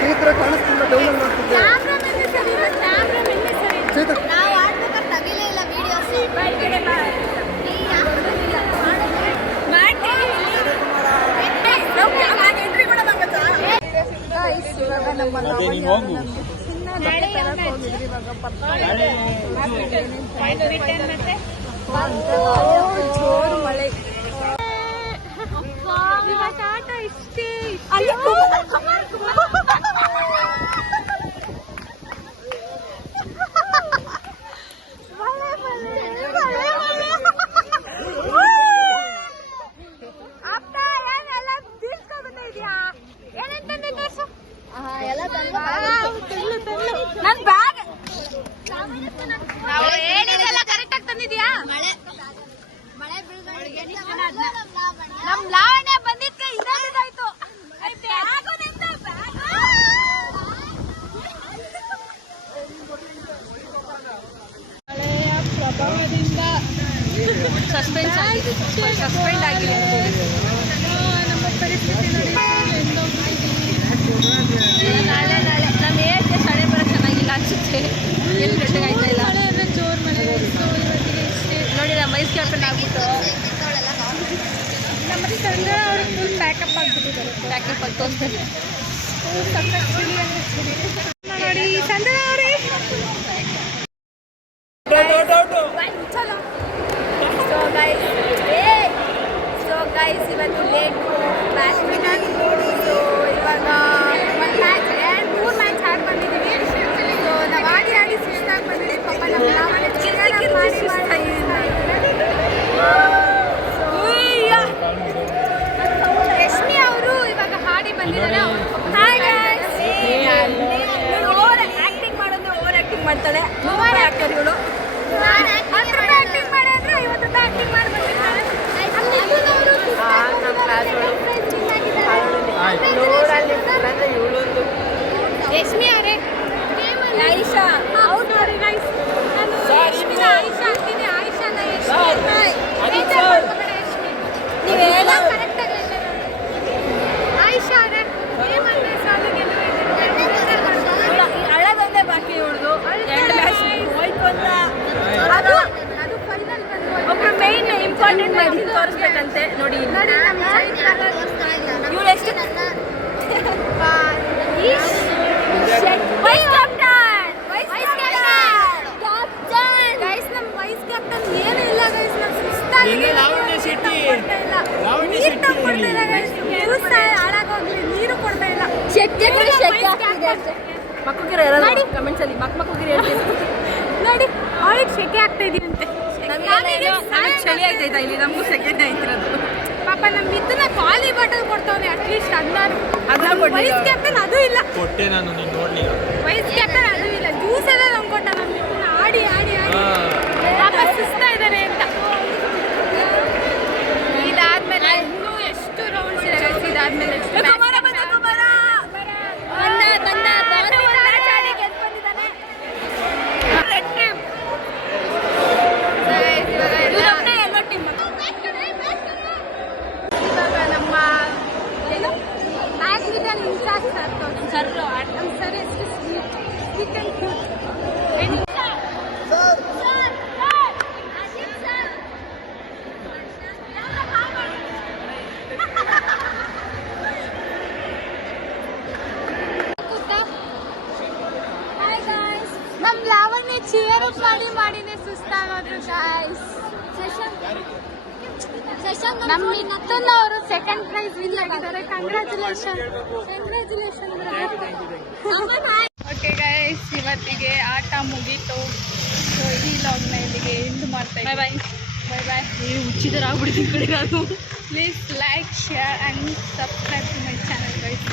ಚೈತ್ರ ಕಾಣಿಸ್ತಿಲ್ಲ ಡೌನ್ಲೋಡ್ ಮಾಡ್ತಿದ್ದೆ ಜೋರು ಮಳೆ ಇಷ್ಟೇ ನನ್ ಬ್ಯಾಗ್ ಹೇಳಿದೆಲ್ಲ ಕರೆಕ್ಟ್ ಆಗಿ ತಂದಿದ್ಯಾ? ನಮ್ ಲಾವಣ್ಯ ಬಂದಿದ್ಕೆ ಇದಾಯ್ತು. ಮಳೆಯ ಪ್ರಭಾವದಿಂದ ಸಸ್ಪೆಂಡ್ ಆಗಿದೆ ನಮ್ಮ ಪರಿಸ್ಥಿತಿ ನೋಡಿ. ನಾಳೆ ನಮ್ಮ ಏರ್ಗೆ ಸಡೆ ಬರೋ ಚೆನ್ನಾಗಿಲ್ಲ ಅನ್ಸುತ್ತೆ. ಎಲ್ಲಿ ಗಟ್ಟಿಗಾಯ್ತಾ ಇಲ್ಲ. ಮಳೆ ಅಂದರೆ ಜೋರು ಮಳೆ. ಸೊ ಇವತ್ತಿಗೆ ಇಷ್ಟೇ ನೋಡಿ. ನಮ್ಮ ಐಸ್ ಕ್ಯಾಪನ್ ಆಗ್ಬಿಟ್ಟು ನಮ್ಮ ಸಂಜೆ ಅವ್ರಿಗೆ ಫುಲ್ ಪ್ಯಾಕಪ್ ಆಗಿಬಿಟ್ಟಿದ್ದಾರೆ. ಪ್ಯಾಕಪ್ ಆಗಿ ತೋರಿಸ್ತಾರೆ ನೋಡಿ ಸಂಜೆ ಅವ್ರಿ. ಸೊ ಗೈಸ್ ಇವತ್ತು ಲೇಟ್ ಬ್ಯಾಡ್ಮಿಂಟನ್. ಸೊ ಇವಾಗ ಒಂದು ಮ್ಯಾಚ್ 2-3 ಮ್ಯಾಚ್ ಆಡಿ ಬಂದಿದ್ದೀವಿ. ಸೊ ನಾವು ಆಡಿ ಸುಸ್ತಾಗಿ ಬಂದಿದ್ದೀವಿ. ಪಾಪ ನಮ್ಮ ರಶ್ಮಿ ಅವರು ಇವಾಗ ಹಾಡಿ ಬಂದಿದ್ದಾರೆ. ಓವರ್ ಆ್ಯಕ್ಟಿಂಗ್ ಮಾಡೋದ್ರೆ ಓವರ್ ಆ್ಯಕ್ಟಿಂಗ್ ಮಾಡ್ತಾಳೆ. ಓವರ್ ಆ್ಯಕ್ಟರ್ ಇವಳು. 10 ರೂಪಾಯಿ ಆ್ಯಕ್ಟಿಂಗ್ ಮಾಡಿ ಅಂದರೆ 50 ರೂಪಾಯಿ ಆ್ಯಕ್ಟಿಂಗ್ ಮಾಡಿಬಿಟ್ಟಿರ್ತಾಳೆ. ನಮ್ಮ ಕ್ಲಾಸ್ಗಳು ರಶ್ಮಿ ಅವರೇ, ಆಯಿಷಾ ಔಟ್ ನೋಡಿ ಗೈಸ್. ನಾನು ರಶ್ಮಿನ ಆಯಿಷಾ ಅಂತೀನಿ, ಆಯಿಷಾನ ನೀವೆಲ್ಲ ಕರೆಕ್ಟಾಗಿ ಆಯಿಷಾ ಅವರೇ ಗೇಮ್ ಅಂದರೆ ಸಾಲು ಹಳದೊಂದೇ ಬಾಕಿ ಇವಳ್ದು. 2 ಮ್ಯಾಚ್ ಹೋಯ್ತು ಅಂತ ಅದು ಫೈನಲ್ ಬಂದು ಒಬ್ಬರು ಮೇಯ್ನ್ ಇಂಪಾರ್ಟೆಂಟ್ ಮ್ಯಾಚ್ ತೋರಿಸ್ಬೇಕಂತೆ ನೋಡಿ. ಇವಳು ಎಷ್ಟು ವೈಸ್ ಕ್ಯಾಪ್ಟನ್ ಏನೂ ಇಲ್ಲ ಗೈಸ್. ನಮ್ಮ ಸುಸ್ತಾಗಿದೆ. ನೀರು ಕೊಡ್ತಾ ಇಲ್ಲ ಗೈಸ್. ಹಾಳಾಗೋಗ್ಲಿ, ನೀರು ಕೊಡ್ತಾ ಇಲ್ಲ. ಮಕ್ಕಳಿಗೆ ಯಾರಾದ್ರು ಕಮೆಂಟ್ಸ್ ಅಲ್ಲಿ ಮಕ್ಕಳಿಗೆ ಹೇಳ್ತೀನಿ ನೋಡಿ. ಅವಳಿಗೆ ಶೆಕೆ ಆಗ್ತಾ ಇದೆಯಂತೆ. ಚಳಿ ಆಗ್ತೈತಾ ಇಲ್ಲಿ? ನಮಗೂ ಸೆಕೆಂಡ್ ಆಯ್ತಿರೋದು. ಪಾಪ ನಮ್ಮ ಇದನ್ನ ಖಾಲಿ ಬಾಟಲ್ ಕೊಡ್ತಾವ್ರೆ. ಅಟ್ಲೀಸ್ಟ್ ಅದನ್ನ ವೈಸ್ ಕ್ಯಾಪ್ಟನ್ ಅದು ಇಲ್ಲ. ವೈಸ್ ಕ್ಯಾಪ್ಟನ್ ಅದು ಇಲ್ಲ. ಜ್ಯೂಸ್ ಎಲ್ಲ ನಮ್ಗೆ ಕೊಟ್ಟ. ನಮ್ಮ ಇದನ್ನ ಆಡಿ ಪಾಪ ಸುಸ್ತಾ ಇದ್ದಾನೆ ಅಂತ. ಇದಾದ್ಮೇಲೆ ಇನ್ನೂ ಎಷ್ಟು ರೌಂಡ್ಸ್ ಇದೆ? ಇದಾದ್ಮೇಲೆ ನಮ್ಮ ಲಾವಣ್ಯ ಚೇರ್ ಮಾಡಿನೇ ಸುಸ್ತಾಗೋದು ಗಾಯ್ಸ್. ನಮ್ಮ ಮಿಥುನ್ ಅವರು ಸೆಕೆಂಡ್ ಪ್ರೈಸ್ ವಿನ್ ಆಗಿದ್ದಾರೆ. ಕಂಗ್ರ್ಯಾಚುಲೇಷನ್. ಓಕೆ ಗೈಸ್, ಇವತ್ತಿಗೆ ಆಟ ಮುಗೀತು. ಸೊ ಈ ಲಾಗ್ನ ಇಲ್ಲಿಗೆ ಎಂಡ್ ಮಾಡ್ತಾ ಇದ್ದೀನಿ. ಬಾಯ್. ನೀವು ಉಚಿತರ ಆಗ್ಬಿಡ್ತೀನಿ ಕಡೆ ನಾನು. Please like, share and subscribe to my channel guys.